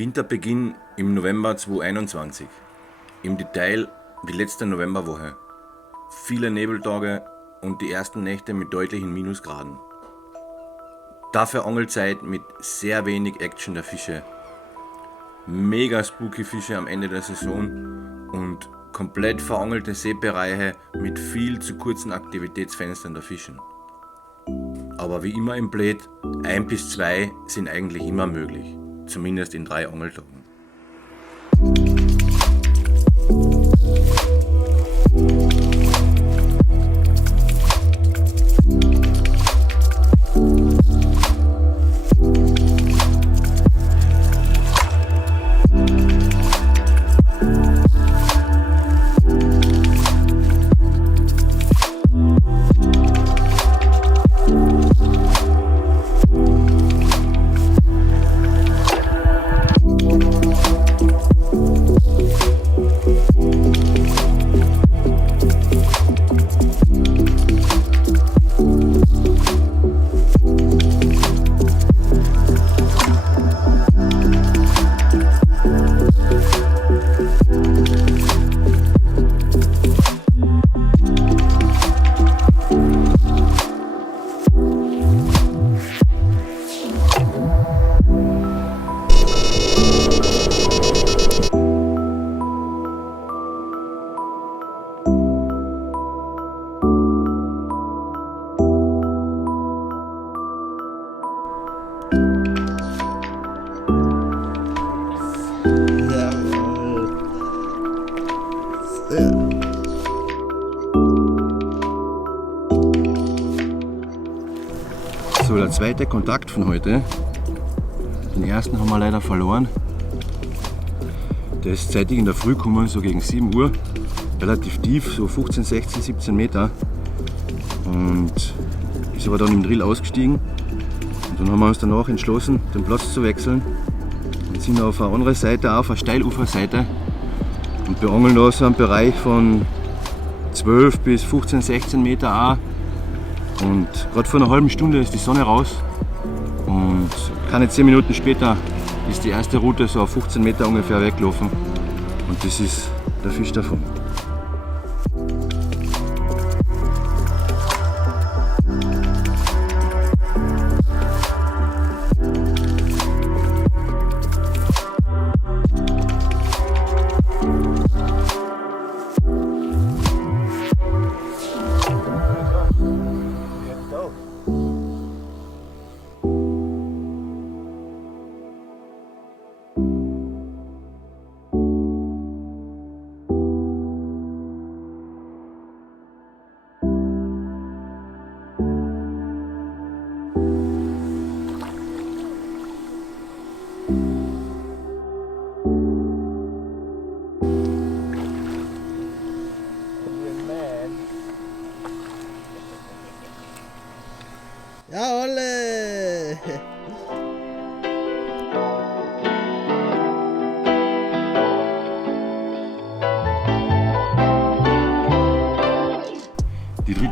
Winterbeginn im November 2021. Im Detail die letzte Novemberwoche. Viele Nebeltage und die ersten Nächte mit deutlichen Minusgraden. Dafür Angelzeit mit sehr wenig Action der Fische. Mega spooky Fische am Ende der Saison und komplett verangelte Seebereiche mit viel zu kurzen Aktivitätsfenstern der Fischen. Aber wie immer im Bled, 1 bis 2 sind eigentlich immer möglich. Zumindest in 3 Angeltagen. So, der zweite Kontakt von heute. Den ersten haben wir leider verloren. Der ist zeitig in der Früh gekommen, so gegen 7 Uhr. Relativ tief, so 15, 16, 17 Meter. Und ist aber dann im Drill ausgestiegen. Und dann haben wir uns danach entschlossen, den Platz zu wechseln. Und sind auf eine andere Seite, auf eine Steiluferseite. Und beangeln da so einen Bereich von 12 bis 15, 16 Meter auch. Und gerade vor einer halben Stunde ist die Sonne raus und keine 10 Minuten später ist die erste Route so auf 15 Meter ungefähr weggelaufen und das ist der Fisch davon.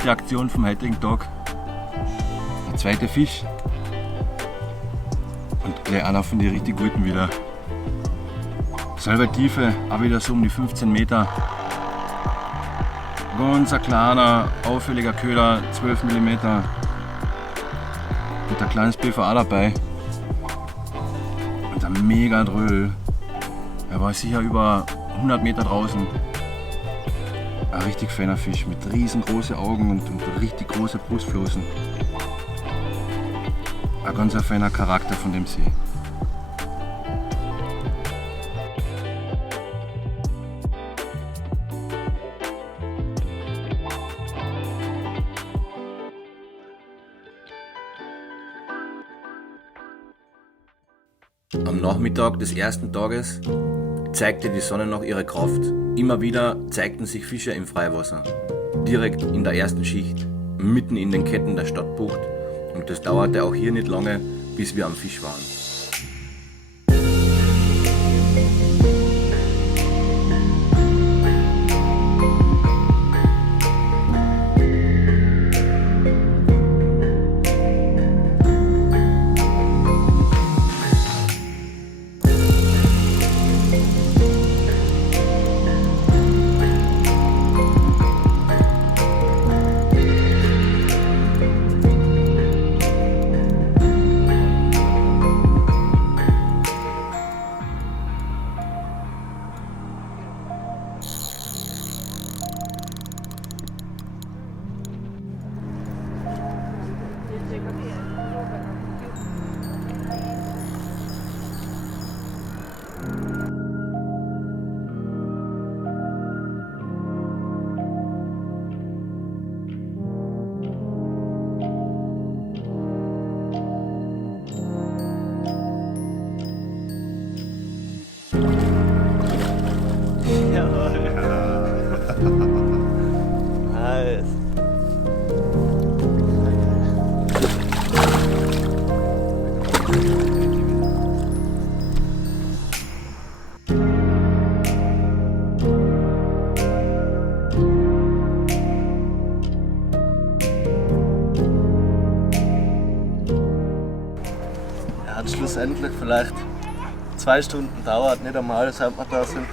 letzte Aktion vom heutigen Tag. Der zweite Fisch. Und gleich einer von den richtig guten wieder. Selbe Tiefe, auch wieder so um die 15 Meter. Ganz ein kleiner, auffälliger Köder, 12 mm. Mit ein kleines BVA dabei. Und ein mega Dröhl. Er war sicher über 100 Meter draußen. Ein richtig feiner Fisch mit riesengroßen Augen und richtig große Brustflossen. Ein ganz feiner Charakter von dem See. Am Nachmittag des ersten Tages zeigte die Sonne noch ihre Kraft. Immer wieder zeigten sich Fische im Freiwasser. Direkt in der ersten Schicht, mitten in den Ketten der Stadtbucht. Und das dauerte auch hier nicht lange, bis wir am Fisch waren. Hat schlussendlich vielleicht 2 Stunden dauert, nicht einmal, seit wir da sind.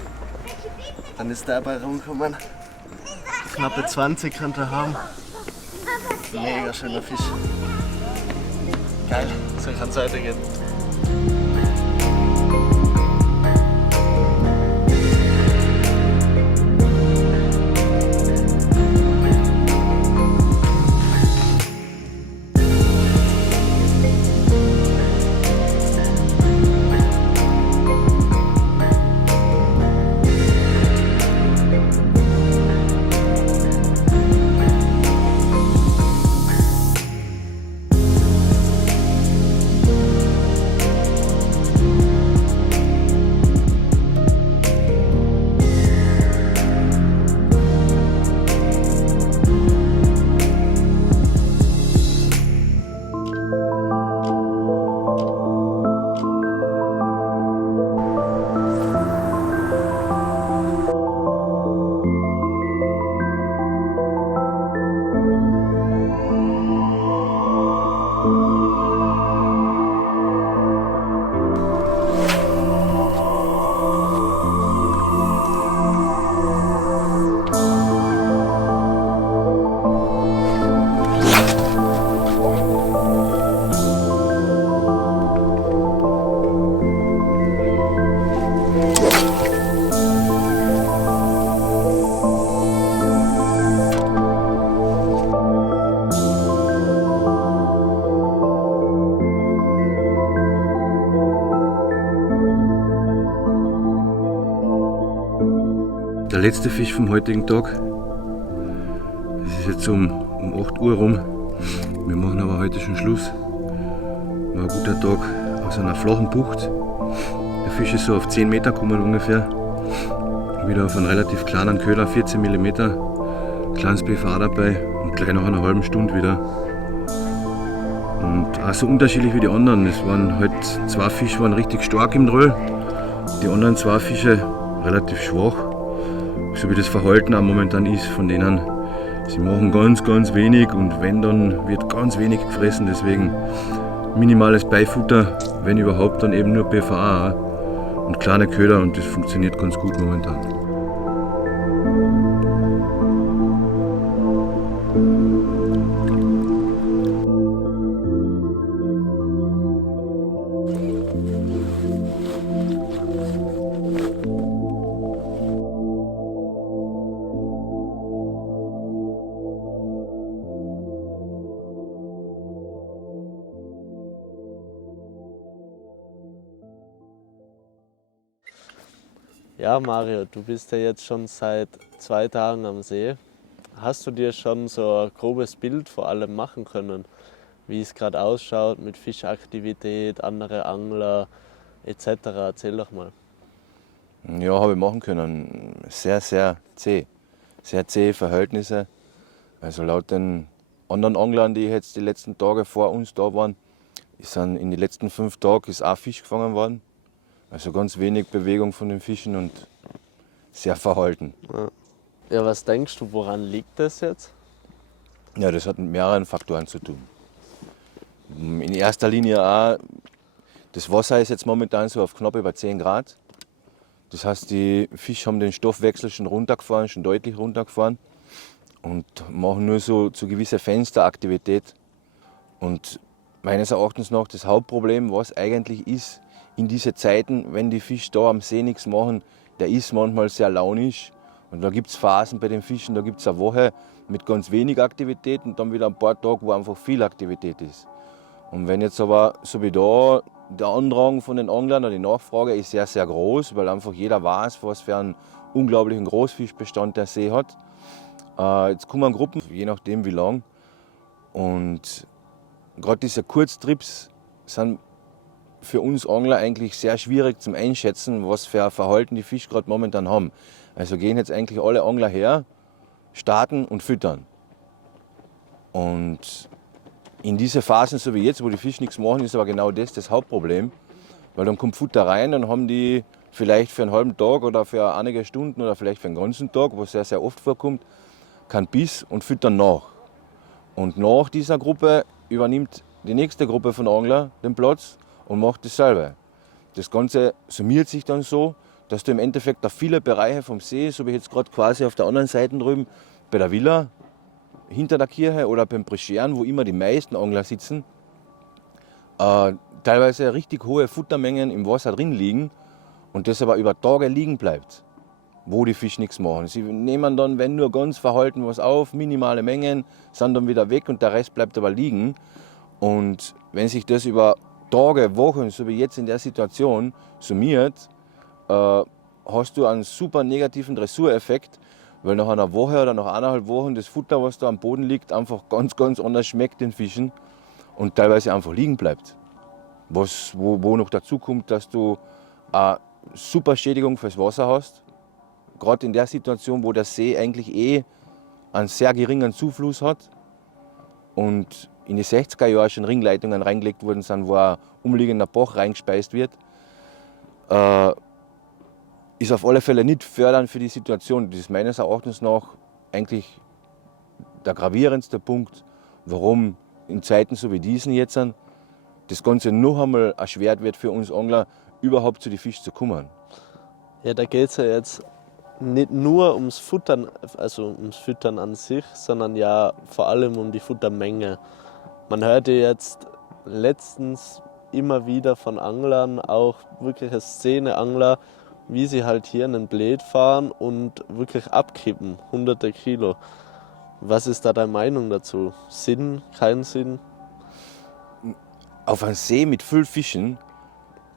Dann ist der dabei rumgekommen. Knappe 20 könnte er haben. Mega schöner Fisch. Geil, so kann es weitergehen. Der letzte Fisch vom heutigen Tag. Es ist jetzt um 8 Uhr rum. Wir machen aber heute schon Schluss. War ein guter Tag aus einer flachen Bucht. Der Fisch ist so auf 10 Meter gekommen ungefähr. Wieder auf einen relativ kleinen Köder, 14 mm. Kleines BVA dabei und gleich nach einer halben Stunde wieder. Und auch so unterschiedlich wie die anderen. Es waren halt 2 Fische waren richtig stark im Dröhl. Die anderen 2 Fische relativ schwach. So wie das Verhalten auch momentan ist von denen, Sie machen ganz, ganz wenig und wenn, dann wird ganz wenig gefressen. Deswegen minimales Beifutter, wenn überhaupt, dann eben nur BVA und kleine Köder und das funktioniert ganz gut momentan. Ja, Mario, du bist ja jetzt schon seit 2 Tagen am See. Hast du dir schon so ein grobes Bild vor allem machen können, wie es gerade ausschaut mit Fischaktivität, andere Angler etc.? Erzähl doch mal. Ja, habe ich machen können. Sehr, sehr zäh. Sehr zähe Verhältnisse. Also laut den anderen Anglern, die jetzt die letzten Tage vor uns da waren, sind in den letzten 5 Tagen ist auch Fisch gefangen worden. Also ganz wenig Bewegung von den Fischen und sehr verhalten. Ja, was denkst du, woran liegt das jetzt? Ja, das hat mit mehreren Faktoren zu tun. In erster Linie auch, das Wasser ist jetzt momentan so auf knapp über 10 Grad. Das heißt, die Fische haben den Stoffwechsel schon runtergefahren, schon deutlich runtergefahren und machen nur so zu gewisser Fensteraktivität. Und meines Erachtens nach das Hauptproblem, was eigentlich ist, in diese Zeiten, wenn die Fische da am See nichts machen, der ist manchmal sehr launisch. Und da gibt es Phasen bei den Fischen, da gibt es eine Woche mit ganz wenig Aktivität und dann wieder ein paar Tage, wo einfach viel Aktivität ist. Und wenn jetzt aber, so wie da, der Andrang von den Anglern oder die Nachfrage ist sehr, sehr groß, weil einfach jeder weiß, was für einen unglaublichen Großfischbestand der See hat. Jetzt kommen Gruppen, je nachdem wie lang. Und gerade diese Kurztrips sind für uns Angler eigentlich sehr schwierig zum Einschätzen, was für ein Verhalten die Fische gerade momentan haben. Also gehen jetzt eigentlich alle Angler her, starten und füttern. Und in diese Phasen, so wie jetzt, wo die Fische nichts machen, ist aber genau das Hauptproblem. Weil dann kommt Futter rein, dann haben die vielleicht für einen halben Tag oder für einige Stunden oder vielleicht für einen ganzen Tag, was sehr, sehr oft vorkommt, keinen Biss und füttern nach. Und nach dieser Gruppe übernimmt die nächste Gruppe von Anglern den Platz und macht dasselbe. Das Ganze summiert sich dann so, dass du im Endeffekt auf viele Bereiche vom See, so wie jetzt gerade quasi auf der anderen Seite drüben, bei der Villa, hinter der Kirche oder beim Brescheren, wo immer die meisten Angler sitzen, teilweise richtig hohe Futtermengen im Wasser drin liegen und das aber über Tage liegen bleibt, wo die Fische nichts machen. Sie nehmen dann, wenn nur ganz verhalten, was auf, minimale Mengen, sind dann wieder weg und der Rest bleibt aber liegen. Und wenn sich das über Tage, Wochen, so wie jetzt in der Situation, summiert, hast du einen super negativen Dressureffekt, weil nach einer Woche oder nach 1,5 Wochen das Futter, was da am Boden liegt, einfach ganz, ganz anders schmeckt den Fischen und teilweise einfach liegen bleibt. Wo noch dazu kommt, dass du eine super Schädigung fürs Wasser hast. Gerade in der Situation, wo der See eigentlich einen sehr geringen Zufluss hat und in die 60er Jahre schon Ringleitungen reingelegt worden sind, wo ein umliegender Bach reingespeist wird, ist auf alle Fälle nicht fördernd für die Situation. Das ist meines Erachtens nach eigentlich der gravierendste Punkt, warum in Zeiten so wie diesen jetzt das Ganze noch einmal erschwert wird für uns Angler, überhaupt zu den Fischen zu kommen. Ja, da geht es ja jetzt nicht nur ums Futtern, also ums Füttern an sich, sondern ja vor allem um die Futtermenge. Man hört ja jetzt letztens immer wieder von Anglern, auch wirkliche Szeneangler, wie sie halt hier einen Bled fahren und wirklich abkippen, hunderte Kilo. Was ist da deine Meinung dazu? Sinn, kein Sinn? Auf einem See mit vielen Fischen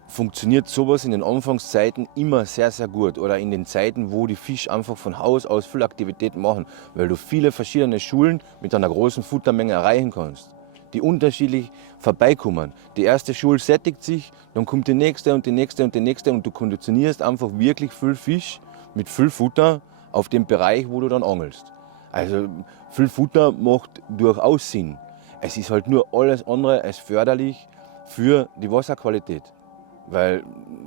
funktioniert sowas in den Anfangszeiten immer sehr, sehr gut. Oder in den Zeiten, wo die Fische einfach von Haus aus viel Aktivität machen, weil du viele verschiedene Schulen mit einer großen Futtermenge erreichen kannst, die unterschiedlich vorbeikommen. Die erste Schule sättigt sich, dann kommt die nächste und die nächste und die nächste und du konditionierst einfach wirklich viel Fisch mit viel Futter auf dem Bereich, wo du dann angelst. Also viel Futter macht durchaus Sinn. Es ist halt nur alles andere als förderlich für die Wasserqualität. Weil,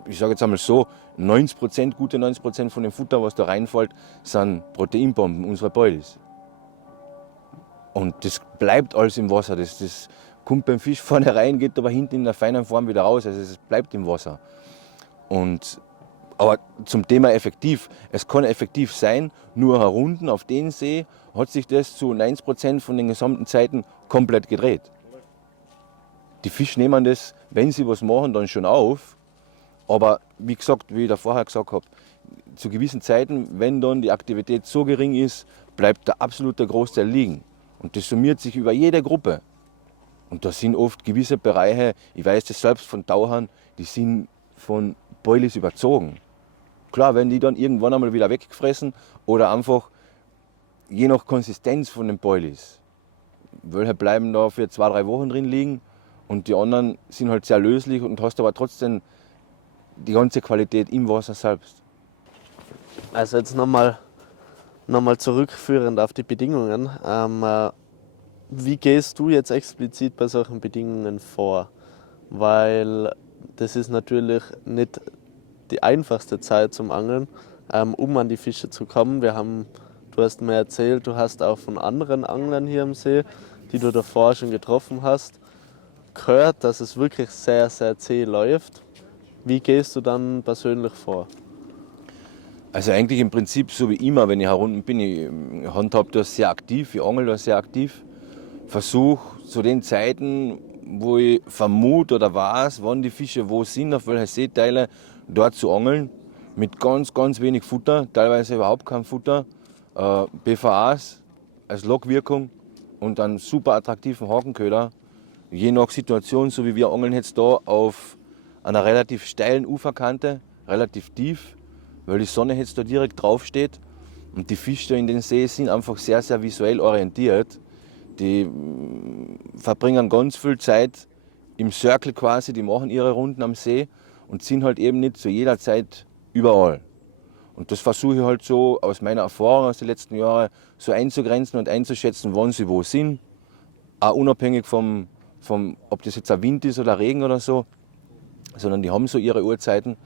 ich sage jetzt einmal so, 90%, gute 90% von dem Futter, was da reinfällt, sind Proteinbomben unserer Boilies. Und das bleibt alles im Wasser. Das kommt beim Fisch vorne rein, geht aber hinten in der feinen Form wieder raus. Also es bleibt im Wasser. Aber zum Thema effektiv. Es kann effektiv sein, nur herunten auf den See hat sich das zu 90% von den gesamten Zeiten komplett gedreht. Die Fische nehmen das, wenn sie was machen, dann schon auf. Aber wie gesagt, wie ich da vorher gesagt habe, zu gewissen Zeiten, wenn dann die Aktivität so gering ist, bleibt der absolute Großteil liegen. Und das summiert sich über jede Gruppe. Und da sind oft gewisse Bereiche, ich weiß das selbst von Tauchern, die sind von Boilies überzogen. Klar, wenn die dann irgendwann einmal wieder weggefressen oder einfach je nach Konsistenz von den Boilies. Welche bleiben da für 2-3 Wochen drin liegen und die anderen sind halt sehr löslich und hast aber trotzdem die ganze Qualität im Wasser selbst. Also jetzt nochmal zurückführend auf die Bedingungen. Wie gehst du jetzt explizit bei solchen Bedingungen vor? Weil das ist natürlich nicht die einfachste Zeit zum Angeln, um an die Fische zu kommen. Du hast mir erzählt, du hast auch von anderen Anglern hier am See, die du davor schon getroffen hast, gehört, dass es wirklich sehr, sehr zäh läuft. Wie gehst du dann persönlich vor? Also eigentlich im Prinzip so wie immer, wenn ich herunten bin, ich handhabe das sehr aktiv, ich angel das sehr aktiv. Versuche zu den Zeiten, wo ich vermute oder weiß, wann die Fische wo sind, auf welche Seeteile, dort zu angeln. Mit ganz, ganz wenig Futter, teilweise überhaupt kein Futter. BVAs als Lockwirkung und einen super attraktiven Hakenköder. Je nach Situation, so wie wir angeln jetzt da auf einer relativ steilen Uferkante, relativ tief, weil die Sonne jetzt da direkt drauf steht. Und die Fische da in den See sind einfach sehr, sehr visuell orientiert. Die verbringen ganz viel Zeit im Circle quasi, die machen ihre Runden am See und sind halt eben nicht zu jeder Zeit überall. Und das versuche ich halt so aus meiner Erfahrung aus den letzten Jahren so einzugrenzen und einzuschätzen, wann sie wo sind. Auch unabhängig vom ob das jetzt ein Wind ist oder Regen oder so, sondern die haben so ihre Uhrzeiten.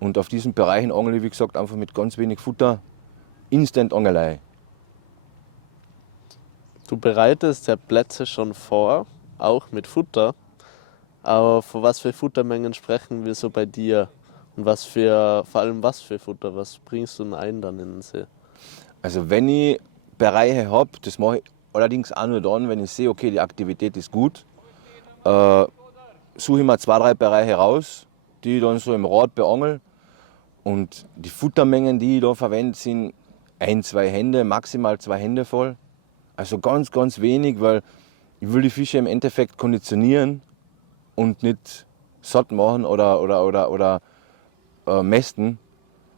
Und auf diesen Bereichen angle ich, wie gesagt, einfach mit ganz wenig Futter, Instant-Angelei. Du bereitest ja Plätze schon vor, auch mit Futter. Aber von was für Futtermengen sprechen wir so bei dir? Und vor allem was für Futter? Was bringst du denn ein dann in den See? Also wenn ich Bereiche habe, das mache ich allerdings auch nur dann, wenn ich sehe, okay, die Aktivität ist gut, suche ich mir 2-3 Bereiche raus, die ich dann so im Rad beangel. Und die Futtermengen, die ich da verwende, sind 1-2 Hände, maximal 2 Hände voll. Also ganz, ganz wenig, weil ich will die Fische im Endeffekt konditionieren und nicht satt machen oder mästen,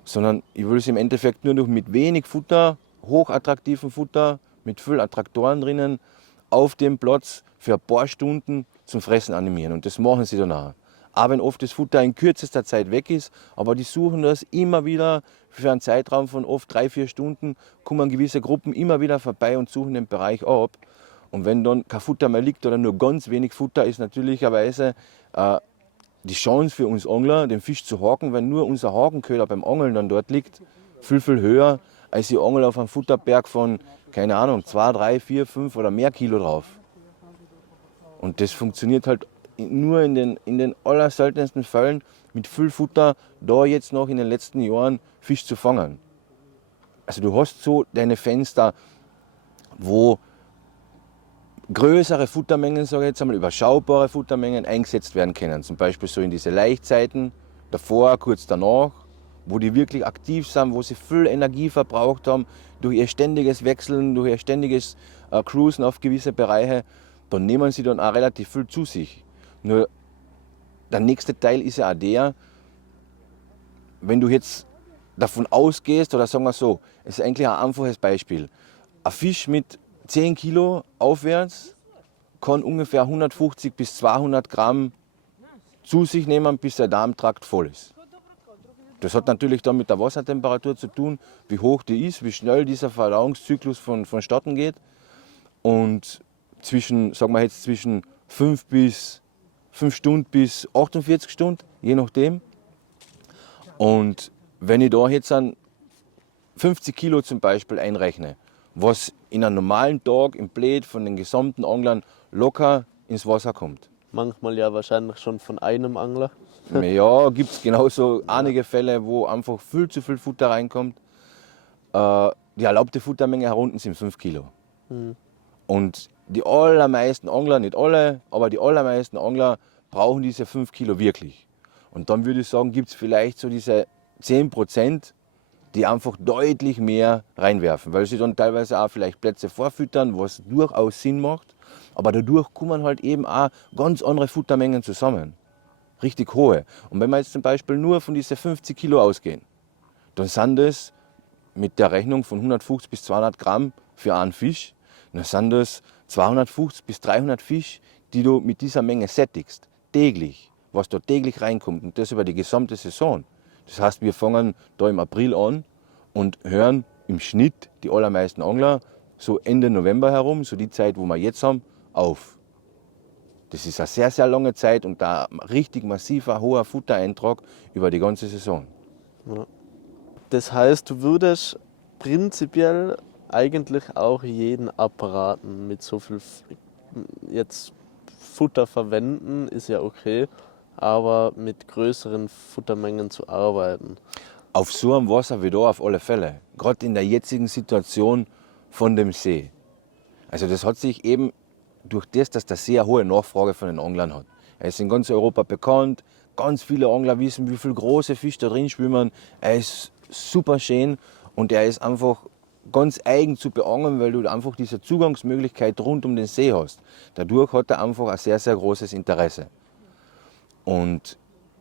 sondern ich will sie im Endeffekt nur noch mit wenig Futter, hochattraktiven Futter, mit viel Attraktoren drinnen, auf dem Platz für ein paar Stunden zum Fressen animieren. Und das machen sie dann auch. Auch wenn oft das Futter in kürzester Zeit weg ist, aber die suchen das immer wieder für einen Zeitraum von oft 3-4 Stunden, kommen gewisse Gruppen immer wieder vorbei und suchen den Bereich ab. Und wenn dann kein Futter mehr liegt oder nur ganz wenig Futter, ist natürlicherweise die Chance für uns Angler, den Fisch zu haken, wenn nur unser Hakenköder beim Angeln dann dort liegt, viel, viel höher, als ich angel auf einem Futterberg von, keine Ahnung, 2, 3, 4, 5 oder mehr Kilo drauf. Und das funktioniert halt nur in den allerseltensten Fällen mit viel Futter, da jetzt noch in den letzten Jahren Fisch zu fangen. Also du hast so deine Fenster, wo größere Futtermengen, sage ich jetzt einmal, überschaubare Futtermengen eingesetzt werden können. Zum Beispiel so in diese Laichzeiten, davor, kurz danach, wo die wirklich aktiv sind, wo sie viel Energie verbraucht haben, durch ihr ständiges Wechseln, durch ihr ständiges Cruisen auf gewisse Bereiche, dann nehmen sie dann auch relativ viel zu sich. Nur der nächste Teil ist ja auch der, wenn du jetzt davon ausgehst, oder sagen wir so, es ist eigentlich ein einfaches Beispiel. Ein Fisch mit 10 Kilo aufwärts kann ungefähr 150 bis 200 Gramm zu sich nehmen, bis der Darmtrakt voll ist. Das hat natürlich dann mit der Wassertemperatur zu tun, wie hoch die ist, wie schnell dieser Verdauungszyklus vonstatten geht. Und zwischen 5 Stunden bis 48 Stunden, je nachdem. Und wenn ich da jetzt an 50 Kilo zum Beispiel einrechne, was in einem normalen Tag im Bled von den gesamten Anglern locker ins Wasser kommt. Manchmal ja wahrscheinlich schon von einem Angler. Ja, gibt es genauso einige Fälle, wo einfach viel zu viel Futter reinkommt. Die erlaubte Futtermenge herunten sind 5 Kilo. Und die allermeisten Angler, nicht alle, aber die allermeisten Angler brauchen diese 5 Kilo wirklich. Und dann würde ich sagen, gibt es vielleicht so diese 10%, die einfach deutlich mehr reinwerfen, weil sie dann teilweise auch vielleicht Plätze vorfüttern, was durchaus Sinn macht. Aber dadurch kommen halt eben auch ganz andere Futtermengen zusammen. Richtig hohe. Und wenn wir jetzt zum Beispiel nur von diesen 50 Kilo ausgehen, dann sind das mit der Rechnung von 150 bis 200 Gramm für einen Fisch, dann sind das 250 bis 300 Fisch, die du mit dieser Menge sättigst, täglich, was da täglich reinkommt und das über die gesamte Saison. Das heißt, wir fangen da im April an und hören im Schnitt die allermeisten Angler so Ende November herum, so die Zeit, wo wir jetzt haben, auf. Das ist eine sehr, sehr lange Zeit und da ein richtig massiver, hoher Futtereintrag über die ganze Saison. Ja. Das heißt, du würdest prinzipiell eigentlich auch jeden abraten, mit so viel jetzt Futter verwenden, ist ja okay, aber mit größeren Futtermengen zu arbeiten. Auf so einem Wasser wie da auf alle Fälle. Gerade in der jetzigen Situation von dem See. Also das hat sich eben durch das, dass der See eine hohe Nachfrage von den Anglern hat. Er ist in ganz Europa bekannt. Ganz viele Angler wissen, wie viele große Fische da drin schwimmen. Er ist super schön und er ist einfach ganz eigen zu beangeln, weil du einfach diese Zugangsmöglichkeit rund um den See hast. Dadurch hat er einfach ein sehr, sehr großes Interesse. Und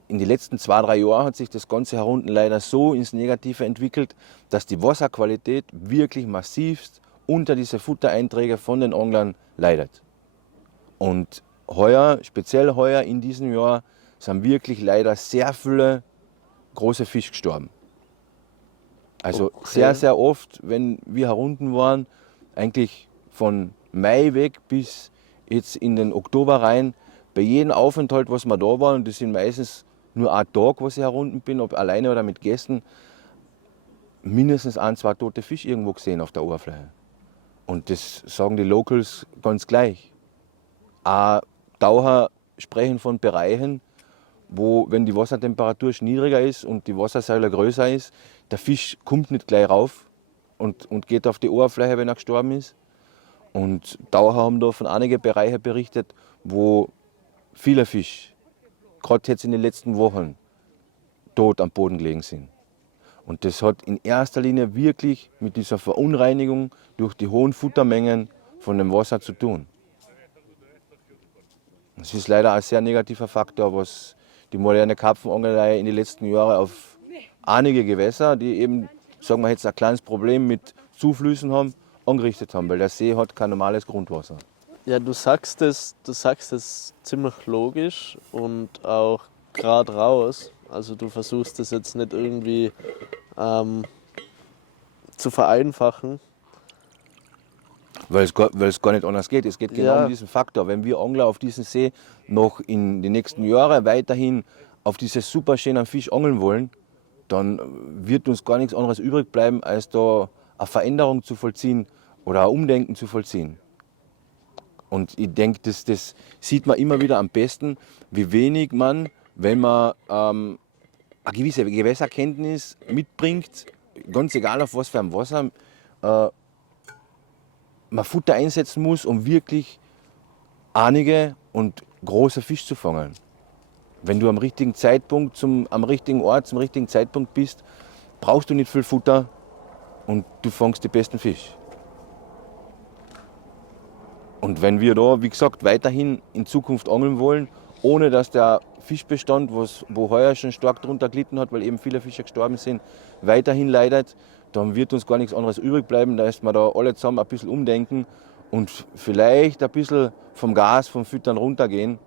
in den letzten 2-3 Jahren hat sich das Ganze herunten leider so ins Negative entwickelt, dass die Wasserqualität wirklich massivst unter diese Futtereinträge von den Anglern leidet. Und heuer, speziell heuer in diesem Jahr, sind wirklich leider sehr viele große Fische gestorben. Also Okay. sehr, sehr oft, wenn wir herunten waren, eigentlich von Mai weg bis jetzt in den Oktober rein, bei jedem Aufenthalt, was wir da waren, und das sind meistens nur ein Tag, was ich herunten bin, ob alleine oder mit Gästen, mindestens 1-2 tote Fische irgendwo gesehen auf der Oberfläche. Und das sagen die Locals ganz gleich. Auch Taucher sprechen von Bereichen, wo, wenn die Wassertemperatur niedriger ist und die Wassersäule größer ist, der Fisch kommt nicht gleich rauf und geht auf die Oberfläche, wenn er gestorben ist. Und Taucher haben da von einigen Bereichen berichtet, wo viele Fische, gerade jetzt in den letzten Wochen, tot am Boden gelegen sind. Und das hat in erster Linie wirklich mit dieser Verunreinigung durch die hohen Futtermengen von dem Wasser zu tun. Das ist leider ein sehr negativer Faktor, was die moderne Karpfenangelei in den letzten Jahren auf einige Gewässer, die eben, sagen wir jetzt, ein kleines Problem mit Zuflüssen haben, angerichtet haben, weil der See hat kein normales Grundwasser. Ja, du sagst es ziemlich logisch und auch gerade raus. Also du versuchst das jetzt nicht irgendwie zu vereinfachen. Weil es gar nicht anders geht. Es geht genau Ja. um diesen Faktor. Wenn wir Angler auf diesem See noch in den nächsten Jahren weiterhin auf diese super schönen Fisch angeln wollen, dann wird uns gar nichts anderes übrig bleiben, als da eine Veränderung zu vollziehen oder ein Umdenken zu vollziehen. Und ich denke, das sieht man immer wieder am besten, wie wenig man, wenn man eine gewisse Gewässerkenntnis mitbringt, ganz egal auf was für ein Wasser, man Futter einsetzen muss, um wirklich einige und große Fische zu fangen. Wenn du am richtigen Zeitpunkt, am richtigen Ort, zum richtigen Zeitpunkt bist, brauchst du nicht viel Futter und du fangst die besten Fische. Und wenn wir da, wie gesagt, weiterhin in Zukunft angeln wollen, ohne dass der Fischbestand, wo heuer schon stark darunter gelitten hat, weil eben viele Fische gestorben sind, weiterhin leidet, dann wird uns gar nichts anderes übrig bleiben, dass wir da alle zusammen ein bisschen umdenken und vielleicht ein bisschen vom Gas, vom Füttern runtergehen,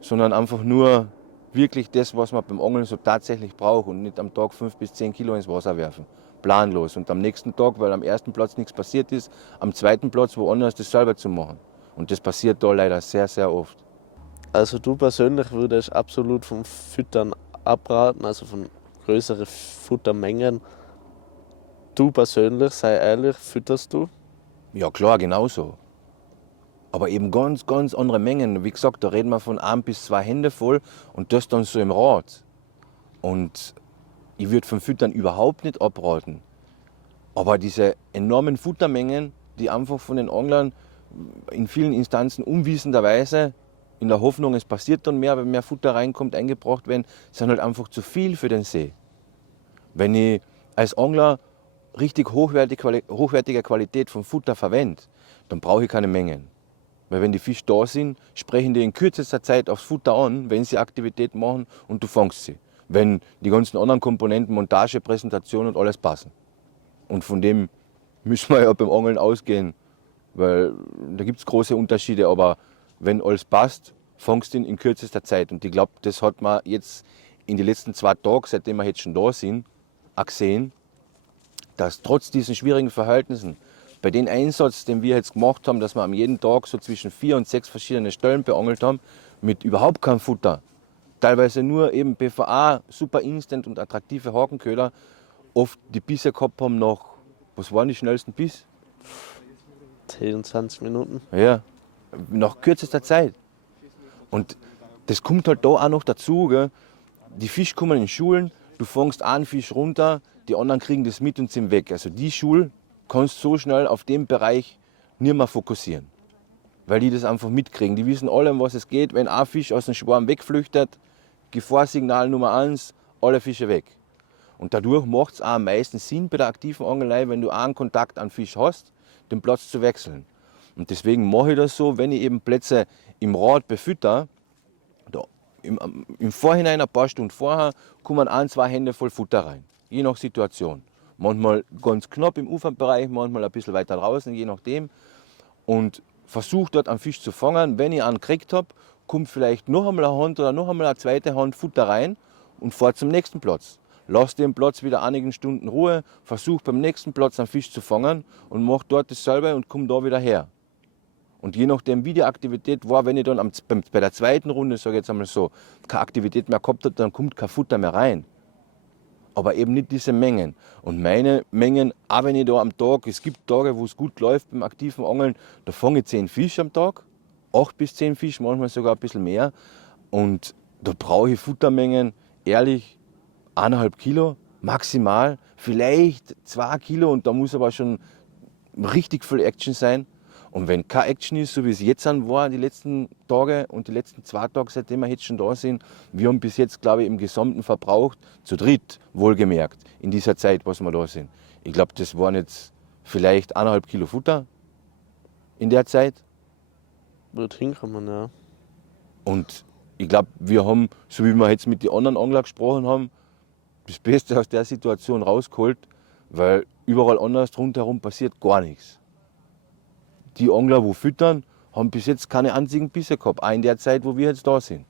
sondern einfach nur wirklich das, was man beim Angeln so tatsächlich braucht und nicht am Tag 5 bis 10 Kilo ins Wasser werfen. Planlos. Und am nächsten Tag, weil am ersten Platz nichts passiert ist, am zweiten Platz woanders das selber zu machen. Und das passiert da leider sehr, sehr oft. Also du persönlich würdest absolut vom Füttern abraten, also von größeren Futtermengen. Du persönlich, sei ehrlich, fütterst du? Ja klar, genauso. Aber eben ganz, ganz andere Mengen. Wie gesagt, da reden wir von 1 bis 2 Hände voll und das dann so im Rad. Und ich würde vom Füttern überhaupt nicht abraten. Aber diese enormen Futtermengen, die einfach von den Anglern in vielen Instanzen unwissenderweise, in der Hoffnung, es passiert dann mehr, wenn mehr Futter reinkommt, eingebracht werden, sind halt einfach zu viel für den See. Wenn ich als Angler richtig hochwertige Qualität von Futter verwende, dann brauche ich keine Mengen. Weil wenn die Fische da sind, sprechen die in kürzester Zeit aufs Futter an, wenn sie Aktivität machen und du fängst sie. Wenn die ganzen anderen Komponenten, Montage, Präsentation und alles passen. Und von dem müssen wir ja beim Angeln ausgehen, weil da gibt es große Unterschiede, aber wenn alles passt, fängst du ihn in kürzester Zeit. Und ich glaube, das hat man jetzt in den letzten 2 Tagen, seitdem wir jetzt schon da sind, auch gesehen, dass trotz diesen schwierigen Verhältnissen, bei dem Einsatz, den wir jetzt gemacht haben, dass wir am jeden Tag so zwischen 4 und 6 verschiedene Stellen beangelt haben, mit überhaupt keinem Futter, teilweise nur eben PVA, super instant und attraktive Hakenköder, oft die Bisse gehabt haben nach, was waren die schnellsten Biss? 10, 20 Minuten. Ja, nach kürzester Zeit. Und das kommt halt da auch noch dazu, gell? Die Fische kommen in Schulen, du fängst einen Fisch runter, die anderen kriegen das mit und sind weg. Also die Schule kannst so schnell auf dem Bereich nicht mehr fokussieren. Weil die das einfach mitkriegen. Die wissen alle, um was es geht. Wenn ein Fisch aus dem Schwarm wegflüchtet, Gefahrsignal Nummer 1, alle Fische weg. Und dadurch macht es auch am meisten Sinn bei der aktiven Angelei, wenn du einen Kontakt an Fisch hast, den Platz zu wechseln. Und deswegen mache ich das so, wenn ich eben Plätze im Rad befütter, da im Vorhinein, ein paar Stunden vorher, kommen 1, 2 Hände voll Futter rein. Je nach Situation. Manchmal ganz knapp im Uferbereich, manchmal ein bisschen weiter draußen, je nachdem. Und versuche dort einen Fisch zu fangen. Wenn ich einen gekriegt habe, kommt vielleicht noch einmal eine Hand oder noch einmal eine zweite Hand Futter rein und fahre zum nächsten Platz. Lass den Platz wieder einigen Stunden Ruhe, versuche beim nächsten Platz einen Fisch zu fangen und mache dort dasselbe und komme da wieder her. Und je nachdem, wie die Aktivität war, wenn ich dann bei der zweiten Runde, sage ich jetzt einmal so, keine Aktivität mehr gehabt habe, dann kommt kein Futter mehr rein. Aber eben nicht diese Mengen. Und meine Mengen, auch wenn ich da am Tag, es gibt Tage, wo es gut läuft beim aktiven Angeln, da fange ich 10 Fisch am Tag, 8 bis 10 Fisch, manchmal sogar ein bisschen mehr. Und da brauche ich Futtermengen, ehrlich, 1,5 Kilo maximal, vielleicht 2 Kilo und da muss aber schon richtig viel Action sein. Und wenn keine Action ist, so wie es jetzt war, die letzten Tage und die letzten 2 Tage, seitdem wir jetzt schon da sind, wir haben bis jetzt, glaube ich, im Gesamten verbraucht, zu dritt wohlgemerkt, in dieser Zeit, was wir da sind. Ich glaube, das waren jetzt vielleicht 1,5 Kilo Futter in der Zeit. Wird hinkommen, ja. Und ich glaube, wir haben, so wie wir jetzt mit den anderen Anglern gesprochen haben, das Beste aus der Situation rausgeholt, weil überall anders rundherum passiert gar nichts. Die Angler, die füttern, haben bis jetzt keine einzigen Bisse gehabt, auch in der Zeit, wo wir jetzt da sind.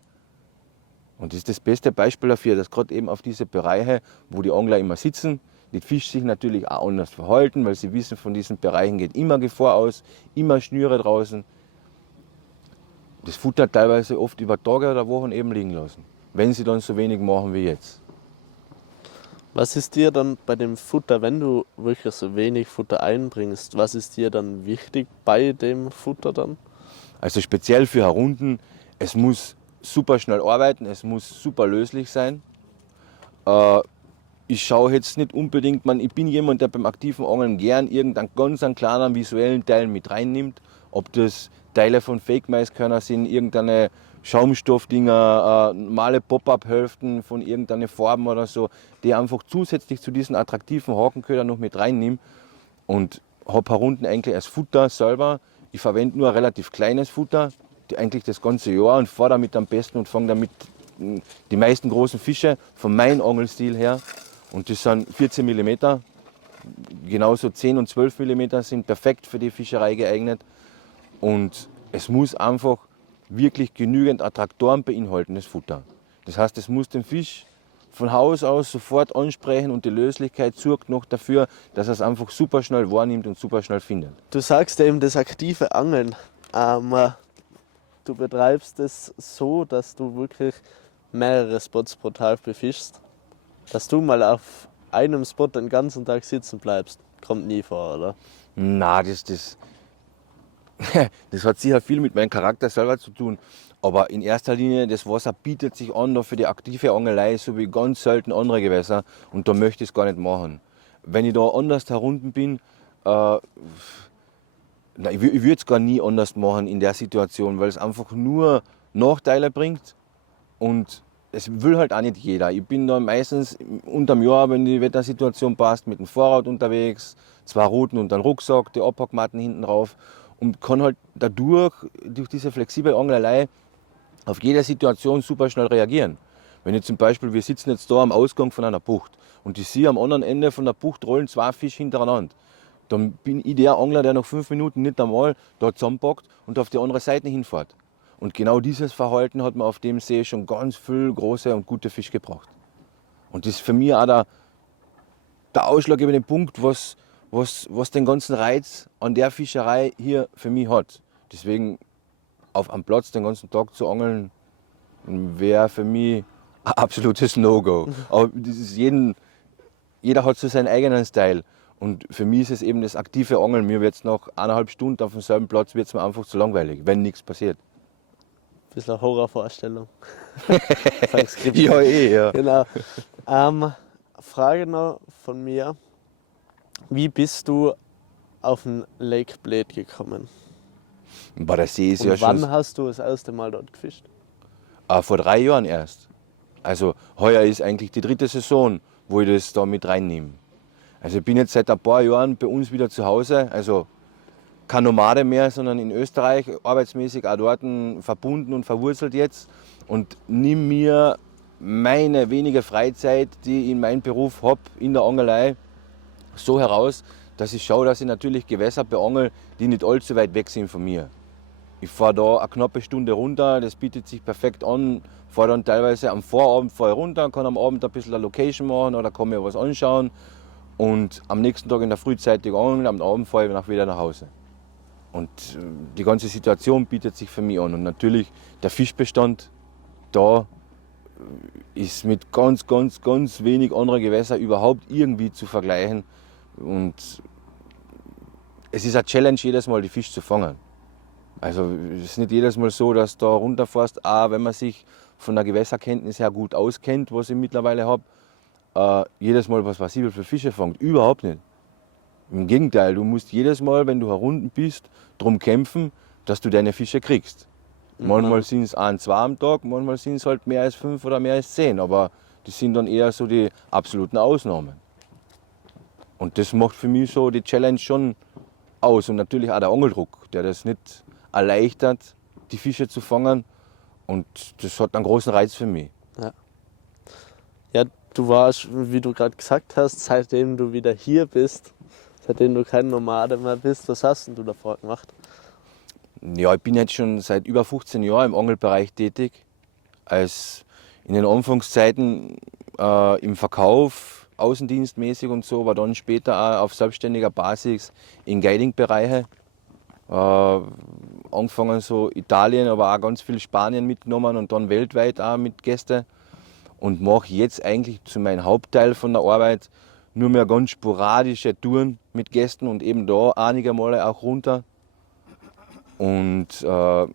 Und das ist das beste Beispiel dafür, dass gerade eben auf diese Bereiche, wo die Angler immer sitzen, die Fische sich natürlich auch anders verhalten, weil sie wissen, von diesen Bereichen geht immer Gefahr aus, immer Schnüre draußen. Das Futter teilweise oft über Tage oder Wochen eben liegen lassen, wenn sie dann so wenig machen wie jetzt. Was ist dir dann bei dem Futter, wenn du wirklich so wenig Futter einbringst, was ist dir dann wichtig bei dem Futter dann? Also speziell für Herunden, es muss super schnell arbeiten, es muss super löslich sein. Ich schaue jetzt nicht unbedingt, ich bin jemand, der beim aktiven Angeln gern irgendeinen ganz kleinen visuellen Teil mit reinnimmt. Ob das Teile von Fake-Maiskörner sind, irgendeine Schaumstoffdinger, normale Pop-Up-Hälften von irgendeinen Farben oder so, die einfach zusätzlich zu diesen attraktiven Hakenködern noch mit reinnehme. Und habe Herunden eigentlich als Futter selber. Ich verwende nur ein relativ kleines Futter, eigentlich das ganze Jahr und fahre damit am besten und fange damit die meisten großen Fische von meinem Angelstil her. Und das sind 14 mm. Genauso 10 und 12 mm sind perfekt für die Fischerei geeignet. Und es muss einfach wirklich genügend Attraktoren beinhalten, das Futter. Das heißt, es muss den Fisch von Haus aus sofort ansprechen und die Löslichkeit sorgt noch dafür, dass er es einfach super schnell wahrnimmt und super schnell findet. Du sagst eben das aktive Angeln. Du betreibst es so, dass du wirklich mehrere Spots pro Tag befischst. Dass du mal auf einem Spot den ganzen Tag sitzen bleibst. Kommt nie vor, oder? Na, das hat sicher viel mit meinem Charakter selber zu tun. Aber in erster Linie, das Wasser bietet sich an da für die aktive Angelei, so wie ganz selten andere Gewässer. Und da möchte ich es gar nicht machen. Wenn ich da anders herunten bin, ich würde es gar nie anders machen in der Situation, weil es einfach nur Nachteile bringt. Und es will halt auch nicht jeder. Ich bin da meistens unterm Jahr, wenn die Wettersituation passt, mit dem Fahrrad unterwegs, 2 Routen und einen Rucksack, die Abpackmatten hinten drauf und kann halt durch diese flexible Angelei auf jede Situation super schnell reagieren. Wenn ich zum Beispiel, wir sitzen jetzt da am Ausgang von einer Bucht und ich sehe am anderen Ende von der Bucht rollen 2 Fische hintereinander, dann bin ich der Angler, der nach 5 Minuten nicht einmal da zusammenpackt und auf die andere Seite hinfährt. Und genau dieses Verhalten hat mir auf dem See schon ganz viel große und gute Fische gebracht. Und das ist für mich auch der ausschlaggebende Punkt, was den ganzen Reiz an der Fischerei hier für mich hat. Deswegen auf einem Platz den ganzen Tag zu angeln, wäre für mich ein absolutes No-Go. Aber das ist jeder hat so seinen eigenen Style. Und für mich ist es eben das aktive Angeln. Mir wird es nach 1,5 Stunden auf demselben Platz wird's mir einfach zu langweilig, wenn nichts passiert. Bisschen eine Horrorvorstellung. Ja, ja. Genau. Frage noch von mir. Wie bist du auf den Lake Blade gekommen? Boah, der See ist Und ja wann schon hast du das erste Mal dort gefischt? vor 3 Jahren erst. Also heuer ist eigentlich die 3. Saison, wo ich das da mit reinnehme. Also ich bin jetzt seit ein paar Jahren bei uns wieder zu Hause. Also kein Nomade mehr, sondern in Österreich, arbeitsmäßig auch dort verbunden und verwurzelt jetzt. Und nehme mir meine wenige Freizeit, die ich in meinem Beruf habe, in der Angelei, so heraus, dass ich schaue, dass ich natürlich Gewässer beangel, die nicht allzu weit weg sind von mir. Ich fahre da eine knappe Stunde runter, das bietet sich perfekt an. Fahre dann teilweise am Vorabend runter, kann am Abend ein bisschen eine Location machen oder kann mir was anschauen. Und am nächsten Tag in der Frühzeitig angeln, am Abend fahre ich wieder nach Hause. Und die ganze Situation bietet sich für mich an. Und natürlich der Fischbestand da ist mit ganz, ganz, ganz wenig anderen Gewässern überhaupt irgendwie zu vergleichen. Und es ist eine Challenge, jedes Mal die Fische zu fangen. Also es ist nicht jedes Mal so, dass du da runterfährst, auch wenn man sich von der Gewässerkenntnis her gut auskennt, was ich mittlerweile habe, jedes Mal was passiert für Fische fängt. Überhaupt nicht. Im Gegenteil, du musst jedes Mal, wenn du herunten bist, darum kämpfen, dass du deine Fische kriegst. Manchmal sind es 1, 2 am Tag, manchmal sind es halt mehr als 5 oder mehr als 10, aber das sind dann eher so die absoluten Ausnahmen. Und das macht für mich so die Challenge schon aus und natürlich auch der Angeldruck, der das nicht erleichtert, die Fische zu fangen, und das hat einen großen Reiz für mich. Ja, du warst, wie du gerade gesagt hast, seitdem du wieder hier bist, seitdem du kein Nomade mehr bist, was hast denn du davor gemacht? Ja, ich bin jetzt schon seit über 15 Jahren im Angelbereich tätig. Als in den Anfangszeiten im Verkauf, außendienstmäßig und so, war dann später auch auf selbstständiger Basis in Guiding-Bereiche. Angefangen so Italien, aber auch ganz viel Spanien mitgenommen und dann weltweit auch mit Gästen. Und mache jetzt eigentlich zu meinem Hauptteil von der Arbeit nur mehr ganz sporadische Touren mit Gästen und eben da einige Male auch runter. Und da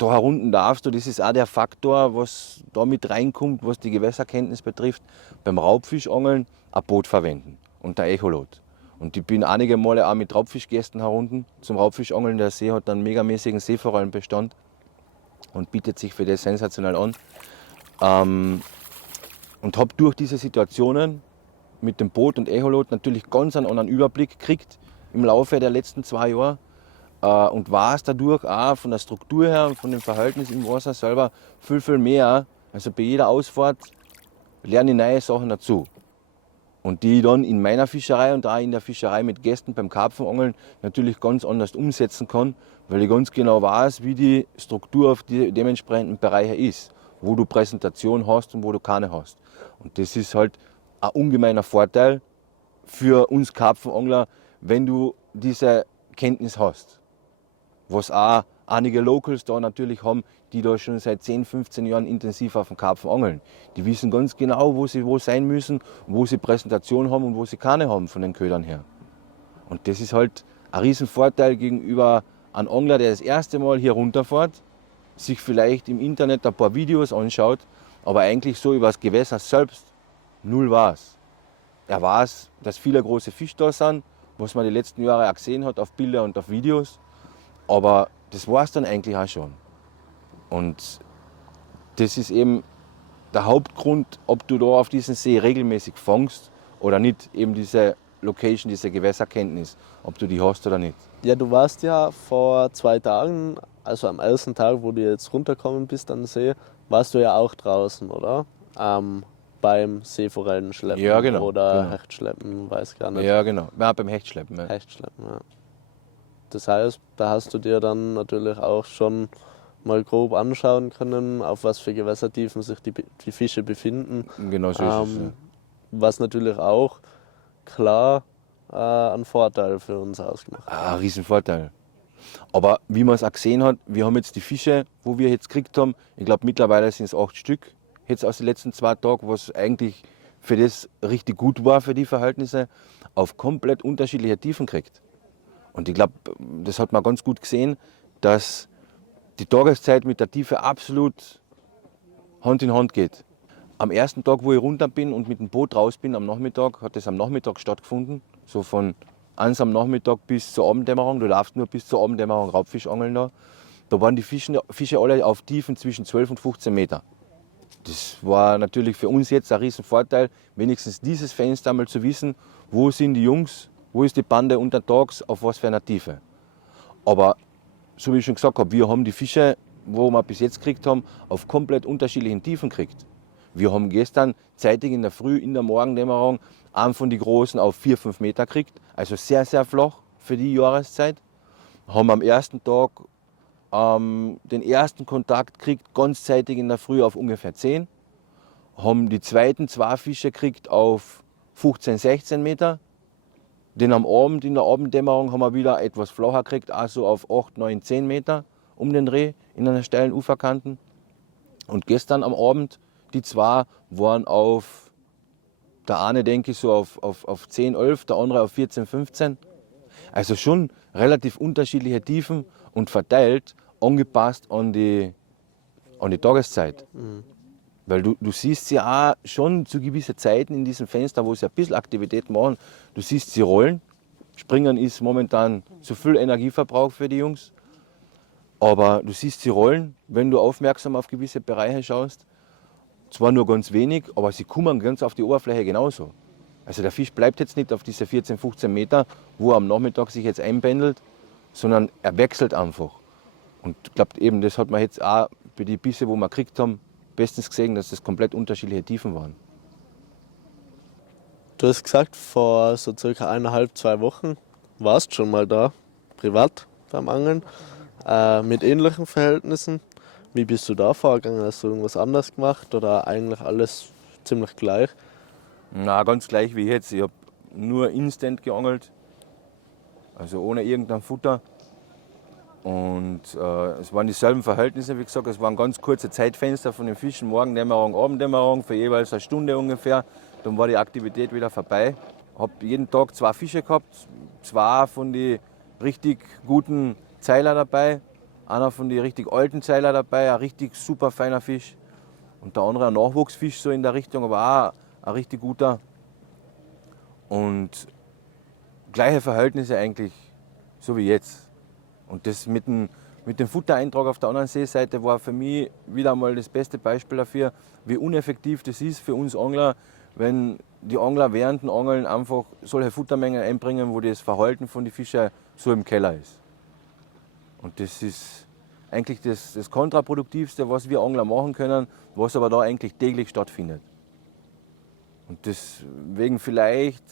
herunten darfst du, das ist auch der Faktor, was da mit reinkommt, was die Gewässerkenntnis betrifft, beim Raubfischangeln ein Boot verwenden und der Echolot. Und ich bin einige Male auch mit Raubfischgästen herunten zum Raubfischangeln. Der See hat einen megamäßigen Seeforellenbestand und bietet sich für das sensationell an. Und habe durch diese Situationen mit dem Boot und Echolot natürlich ganz einen anderen Überblick gekriegt im Laufe der letzten 2 Jahre. Und weiß dadurch auch von der Struktur her und von dem Verhältnis im Wasser selber viel, viel mehr. Also bei jeder Ausfahrt lerne ich neue Sachen dazu. Und die ich dann in meiner Fischerei und auch in der Fischerei mit Gästen beim Karpfenangeln natürlich ganz anders umsetzen kann, weil ich ganz genau weiß, wie die Struktur auf die dementsprechenden Bereiche ist, wo du Präsentation hast und wo du keine hast. Und das ist halt ein ungemeiner Vorteil für uns Karpfenangler, wenn du diese Kenntnis hast. Was auch einige Locals da natürlich haben, die da schon seit 10, 15 Jahren intensiv auf dem Karpfen angeln. Die wissen ganz genau, wo sie wo sein müssen, wo sie Präsentation haben und wo sie keine haben von den Ködern her. Und das ist halt ein Riesenvorteil gegenüber einem Angler, der das erste Mal hier runterfährt, sich vielleicht im Internet ein paar Videos anschaut, aber eigentlich so über das Gewässer selbst null weiß. Er weiß, dass viele große Fische da sind, was man die letzten Jahre auch gesehen hat auf Bilder und auf Videos. Aber das war es dann eigentlich auch schon. Und das ist eben der Hauptgrund, ob du da auf diesem See regelmäßig fängst oder nicht. Eben diese Location, diese Gewässerkenntnis, ob du die hast oder nicht. Ja, du warst ja vor 2 Tagen, also am ersten Tag, wo du jetzt runtergekommen bist an den See, warst du ja auch draußen, oder? Beim Seeforellenschleppen Ja, genau, oder genau. Hechtschleppen, weiß gar nicht. Ja, genau. Ja, beim Hechtschleppen. Ja. Hechtschleppen, ja. Das heißt, da hast du dir dann natürlich auch schon mal grob anschauen können, auf was für Gewässertiefen sich die Fische befinden. Genau so ist es. Ja. Was natürlich auch klar einen Vorteil für uns ausgemacht hat. Ein Riesenvorteil. Aber wie man es auch gesehen hat, wir haben jetzt die Fische, wo wir jetzt gekriegt haben, ich glaube mittlerweile sind es 8 Stück, jetzt aus den letzten 2 Tagen, was eigentlich für das richtig gut war, für die Verhältnisse, auf komplett unterschiedliche Tiefen gekriegt. Und ich glaube, das hat man ganz gut gesehen, dass die Tageszeit mit der Tiefe absolut Hand in Hand geht. Am ersten Tag, wo ich runter bin und mit dem Boot raus bin, am Nachmittag, hat das am Nachmittag stattgefunden. So von 1 am Nachmittag bis zur Abenddämmerung. Du darfst nur bis zur Abenddämmerung Raubfisch angeln da. Da waren die Fische alle auf Tiefen zwischen 12 und 15 Meter. Das war natürlich für uns jetzt ein Riesenvorteil, wenigstens dieses Fenster einmal zu wissen, wo sind die Jungs, wo ist die Bande untertags, auf was für einer Tiefe. Aber so wie ich schon gesagt habe, wir haben die Fische, wo wir bis jetzt gekriegt haben, auf komplett unterschiedlichen Tiefen gekriegt. Wir haben gestern zeitig in der Früh, in der Morgendämmerung, einen von den Großen auf 4, 5 Meter gekriegt. Also sehr, sehr flach für die Jahreszeit. Haben am ersten Tag den ersten Kontakt gekriegt, ganz zeitig in der Früh auf ungefähr 10. Haben die zweiten 2 Fische gekriegt auf 15, 16 Meter. Den am Abend, in der Abenddämmerung, haben wir wieder etwas flacher gekriegt, also auf 8, 9, 10 Meter um den Dreh in einer steilen Uferkanten. Und gestern am Abend, die 2 waren auf, der eine denke ich so auf 10, 11, der andere auf 14, 15. Also schon relativ unterschiedliche Tiefen und verteilt, angepasst an die Tageszeit. Mhm. Weil du siehst sie auch schon zu gewissen Zeiten in diesem Fenster, wo sie ein bisschen Aktivität machen, du siehst sie rollen. Springen ist momentan zu viel Energieverbrauch für die Jungs. Aber du siehst sie rollen, wenn du aufmerksam auf gewisse Bereiche schaust. Zwar nur ganz wenig, aber sie kommen ganz auf die Oberfläche genauso. Also der Fisch bleibt jetzt nicht auf diese 14, 15 Meter, wo er am Nachmittag sich jetzt einpendelt, sondern er wechselt einfach. Und ich glaube eben, das hat man jetzt auch bei den Bisse, wo wir gekriegt haben, bestens gesehen, dass das komplett unterschiedliche Tiefen waren. Du hast gesagt, vor so circa 1,5, 2 Wochen warst du schon mal da, privat beim Angeln, mit ähnlichen Verhältnissen. Wie bist du da vorgegangen? Hast du irgendwas anders gemacht oder eigentlich alles ziemlich gleich? Na, ganz gleich wie jetzt. Ich habe nur instant geangelt, also ohne irgendein Futter. Und es waren dieselben Verhältnisse, wie gesagt, es waren ganz kurze Zeitfenster von den Fischen, Morgendämmerung, Abenddämmerung, für jeweils eine Stunde ungefähr. Dann war die Aktivität wieder vorbei. Ich habe jeden Tag 2 Fische gehabt, 2 von den richtig guten Zeiler dabei, einer von den richtig alten Zeiler dabei, ein richtig super feiner Fisch. Und der andere ein Nachwuchsfisch so in der Richtung, aber auch ein richtig guter. Und gleiche Verhältnisse eigentlich, so wie jetzt. Und das mit dem Futtereintrag auf der anderen Seeseite war für mich wieder mal das beste Beispiel dafür, wie uneffektiv das ist für uns Angler, wenn die Angler während dem Angeln einfach solche Futtermengen einbringen, wo das Verhalten von den Fischen so im Keller ist. Und das ist eigentlich das Kontraproduktivste, was wir Angler machen können, was aber da eigentlich täglich stattfindet. Und deswegen vielleicht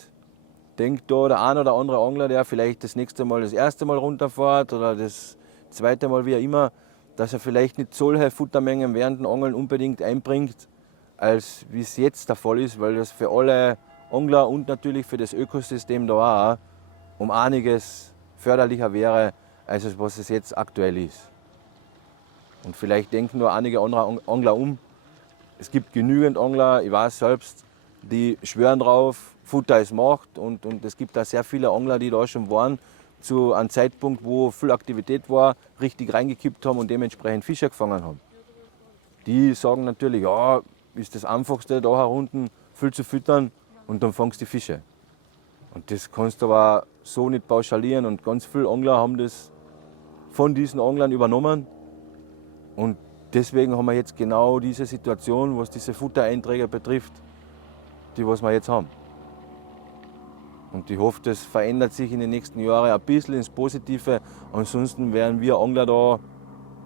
denkt da der ein oder andere Angler, der vielleicht das nächste Mal das erste Mal runterfährt oder das zweite Mal, wie auch immer, dass er vielleicht nicht solche Futtermengen während dem Angeln unbedingt einbringt, als wie es jetzt der Fall ist, weil das für alle Angler und natürlich für das Ökosystem da auch um einiges förderlicher wäre, als was es jetzt aktuell ist. Und vielleicht denken nur einige andere Angler Es gibt genügend Angler, ich weiß selbst, die schwören drauf, Futter ist Macht. Und es gibt auch sehr viele Angler, die da schon waren, zu einem Zeitpunkt, wo viel Aktivität war, richtig reingekippt haben und dementsprechend Fische gefangen haben. Die sagen natürlich, ja, ist das Einfachste, da herunten viel zu füttern und dann fangst du die Fische. Und das kannst du aber so nicht pauschalieren und ganz viele Angler haben das von diesen Anglern übernommen. Und deswegen haben wir jetzt genau diese Situation, was diese Futtereinträge betrifft, die was wir jetzt haben. Und ich hoffe, das verändert sich in den nächsten Jahren ein bisschen ins Positive. Ansonsten werden wir Angler da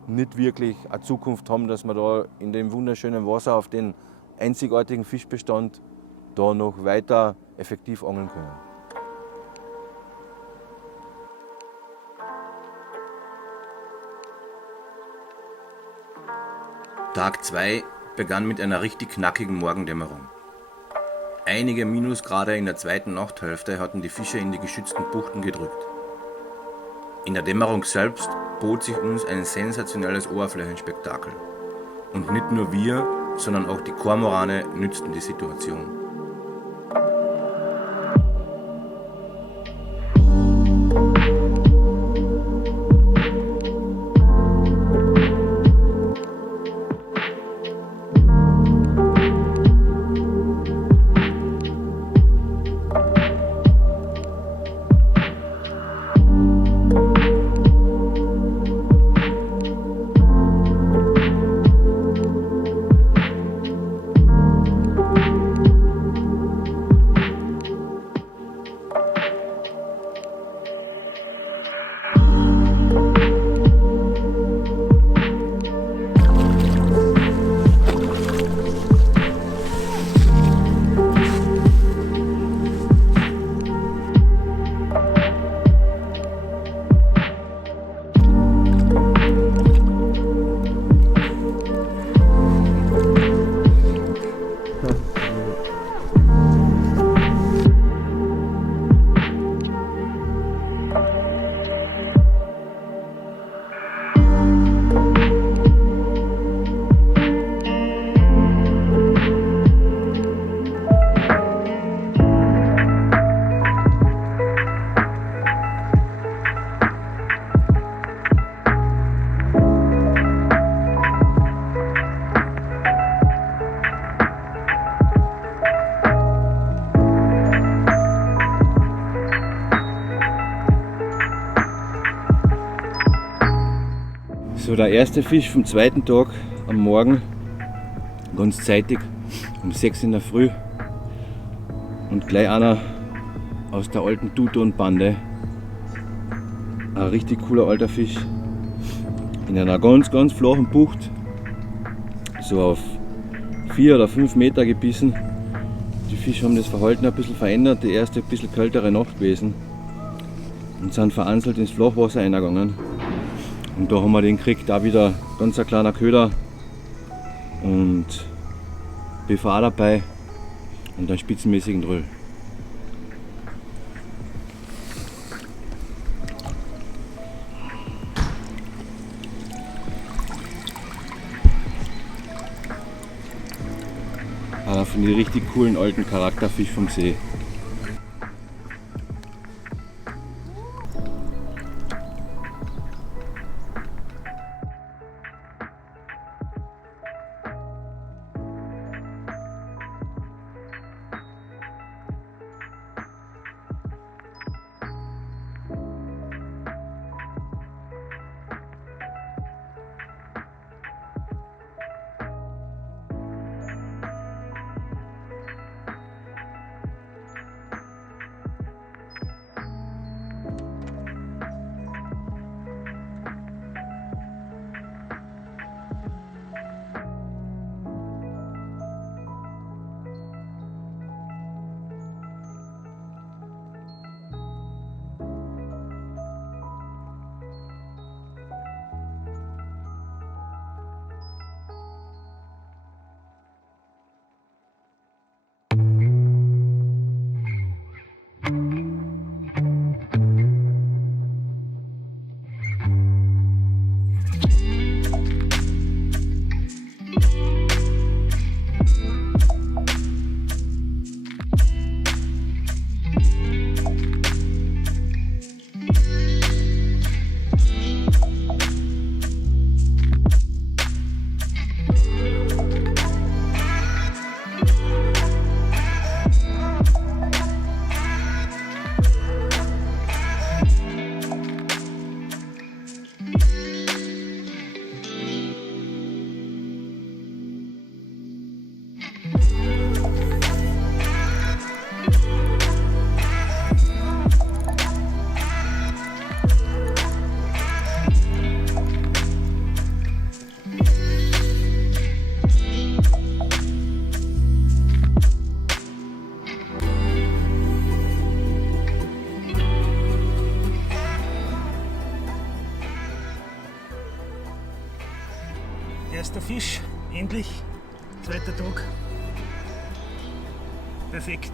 nicht wirklich eine Zukunft haben, dass wir da in dem wunderschönen Wasser auf den einzigartigen Fischbestand da noch weiter effektiv angeln können. Tag 2 begann mit einer richtig knackigen Morgendämmerung. Einige Minusgrade in der zweiten Nachthälfte hatten die Fische in die geschützten Buchten gedrückt. In der Dämmerung selbst bot sich uns ein sensationelles Oberflächenspektakel. Und nicht nur wir, sondern auch die Kormorane nützten die Situation. So, der erste Fisch vom zweiten Tag am Morgen, ganz zeitig, um 6 in der Früh. Und gleich einer aus der alten Tuton-Bande. Ein richtig cooler alter Fisch. In einer ganz flachen Bucht. So auf 4 oder 5 Meter gebissen. Die Fische haben das Verhalten ein bisschen verändert. Die erste ein bisschen kältere Nacht gewesen. Und sind vereinzelt ins Flachwasser eingegangen. Und da haben wir den gekriegt, da wieder ganz ein kleiner Köder und BFA dabei und einen spitzenmäßigen Drill. Einer von den richtig coolen alten Charakterfisch vom See. Erster Fisch, endlich. Zweiter Tag. Perfekt.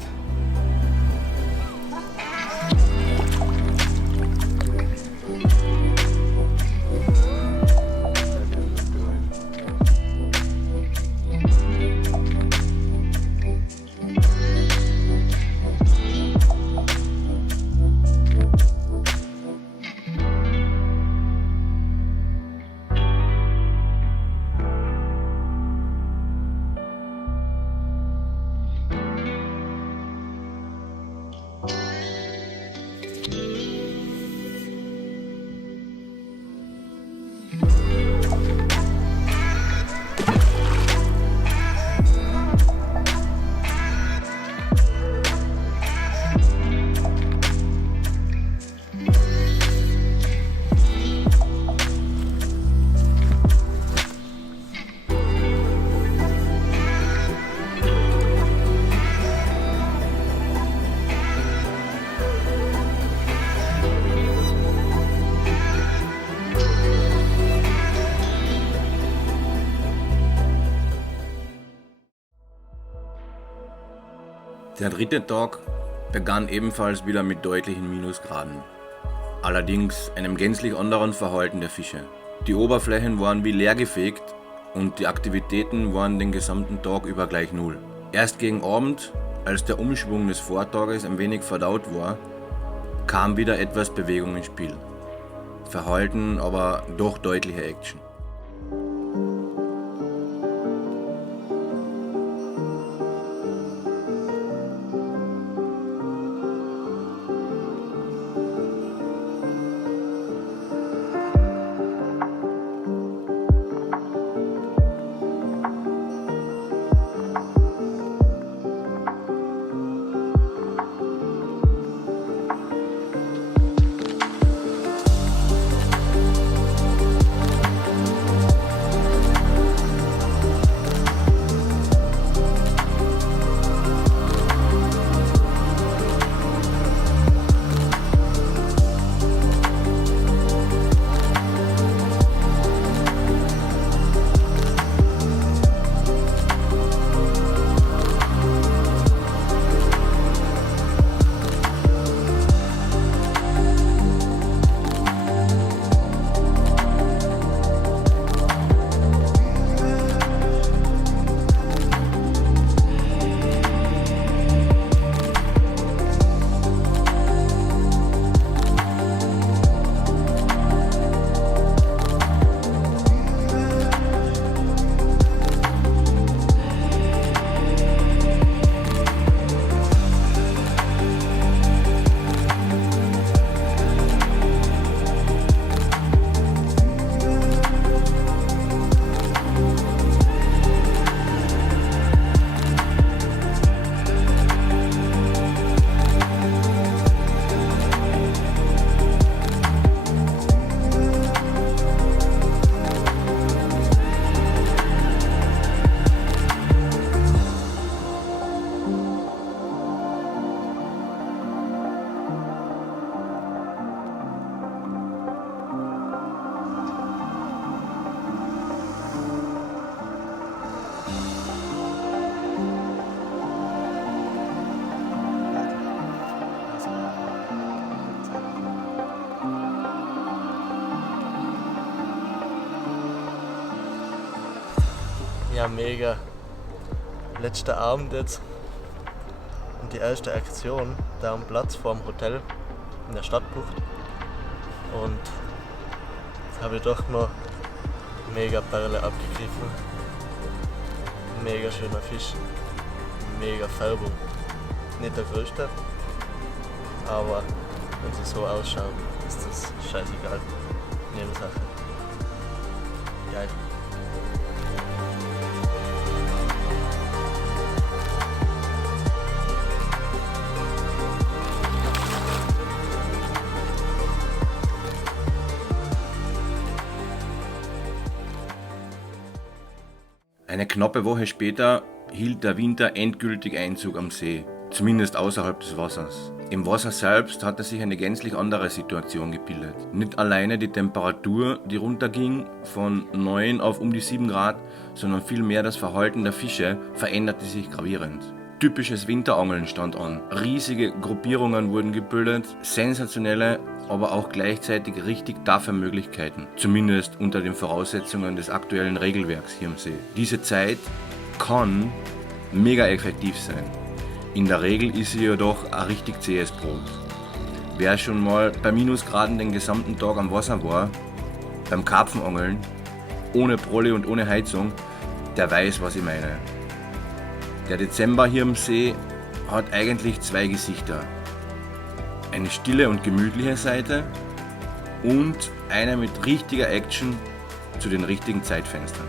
Der dritte Tag begann ebenfalls wieder mit deutlichen Minusgraden. Allerdings einem gänzlich anderen Verhalten der Fische. Die Oberflächen waren wie leergefegt und die Aktivitäten waren den gesamten Tag über gleich null. Erst gegen Abend, als der Umschwung des Vortages ein wenig verdaut war, kam wieder etwas Bewegung ins Spiel. Verhalten, aber doch deutliche Action. Ja, mega. Letzter Abend jetzt und die erste Aktion da am Platz vor dem Hotel in der Stadtbucht. Und jetzt habe ich doch noch mega Perle abgegriffen. Mega schöner Fisch, mega Färbung. Nicht der größte, aber wenn sie so ausschauen, ist das scheißegal. Nebensache. Geil. Eine knappe Woche später hielt der Winter endgültig Einzug am See, zumindest außerhalb des Wassers. Im Wasser selbst hatte sich eine gänzlich andere Situation gebildet. Nicht alleine die Temperatur, die runterging von 9 auf um die 7 Grad, sondern vielmehr das Verhalten der Fische veränderte sich gravierend. Typisches Winterangeln stand an. Riesige Gruppierungen wurden gebildet, sensationelle, aber auch gleichzeitig richtig taffe Möglichkeiten. Zumindest unter den Voraussetzungen des aktuellen Regelwerks hier am See. Diese Zeit kann mega effektiv sein. In der Regel ist sie jedoch ein richtig zähes Brot. Wer schon mal bei Minusgraden den gesamten Tag am Wasser war, beim Karpfenangeln, ohne Prolle und ohne Heizung, der weiß, was ich meine. Der Dezember hier am See hat eigentlich zwei Gesichter. Eine stille und gemütliche Seite und eine mit richtiger Action zu den richtigen Zeitfenstern.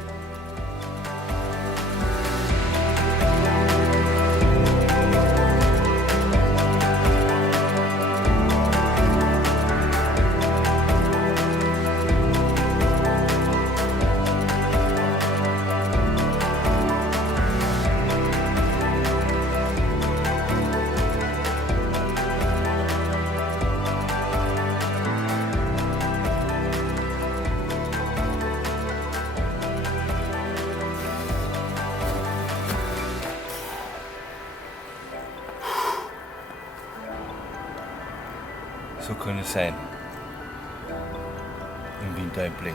So kann es sein. Im Winter ein Blöd.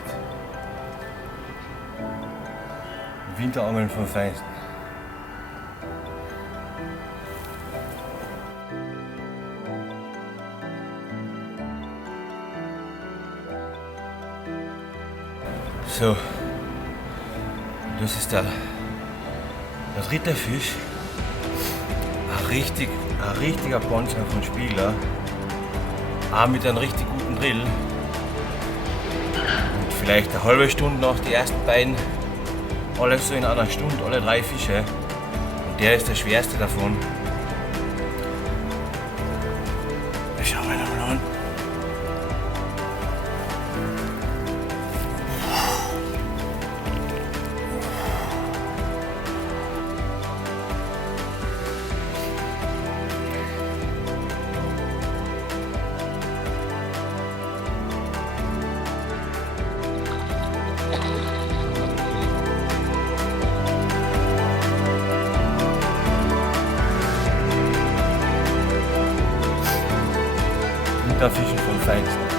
Im Winterangeln vom Feinsten. So, das ist der dritte Fisch. Ein richtiger Panzer von Spiegler. Auch mit einem richtig guten Drill. Und vielleicht eine halbe Stunde nach die ersten beiden. Alles so in einer Stunde, alle 3 Fische. Und der ist der schwerste davon. Wir schauen mal an. Winterfischen vom Feinsten.